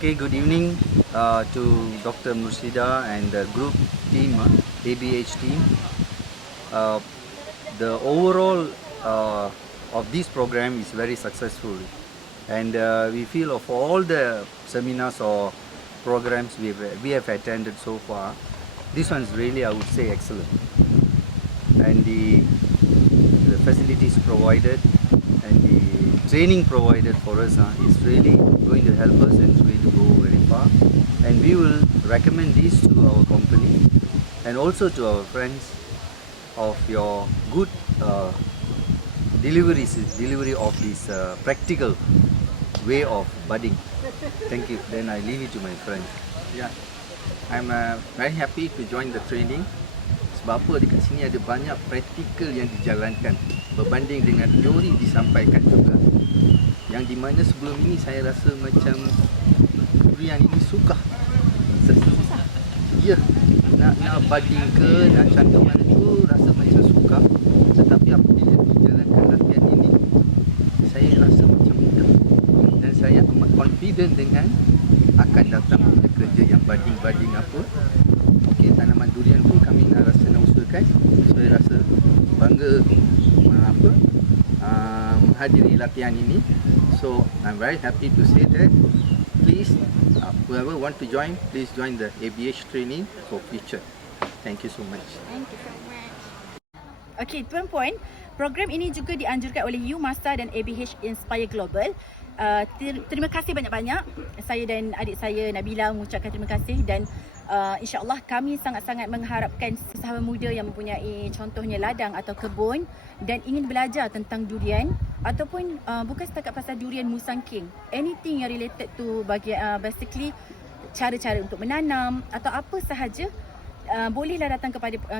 Okay, good evening to Dr. Mursida and the group team, ABH team. The overall of this program is very successful, and we feel of all the seminars or programs we have attended so far, this one is really, I would say, excellent. And the facilities provided and the training provided for us is really going to help us and it's going to go very far. And we will recommend this to our company and also to our friends of your good delivery of this practical way of budding. Thank you. Then I leave it to my friend. Yeah, I'm very happy to join the training. Sebab apa dekat sini ada banyak praktikal yang dijalankan berbanding dengan teori disampaikan juga. Yang di mana sebelum ini saya rasa macam durian ini susah. Ya, nak budding ke, nak cantuman tu rasa macam susah. Tetapi apabila dijalankan latihan ini, saya rasa macam mudah. Dan saya amat confident dengan akan datang kerja yang budding apa. Okey, tanaman durian pun kami nak usahakan. Saya rasa bangga menghadiri latihan ini. So I'm very happy to say that please whoever want to join, please join the ABH training for future. Thank you so much. Thank you so much. Okey, tuan-puan, program ini juga dianjurkan oleh UMASA dan ABH Inspire Global. Terima kasih banyak-banyak. Saya dan adik saya Nabila mengucapkan terima kasih dan insya-Allah kami sangat-sangat mengharapkan usahawan muda yang mempunyai contohnya ladang atau kebun dan ingin belajar tentang durian ataupun bukan setakat pasal durian Musang King, anything yang related to basically cara-cara untuk menanam atau apa sahaja, bolehlah datang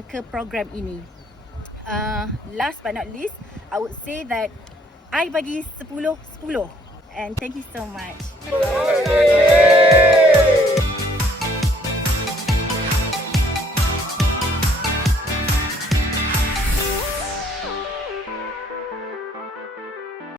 ke program ini. Last but not least, I would say that I bagi 10/10 and thank you so much.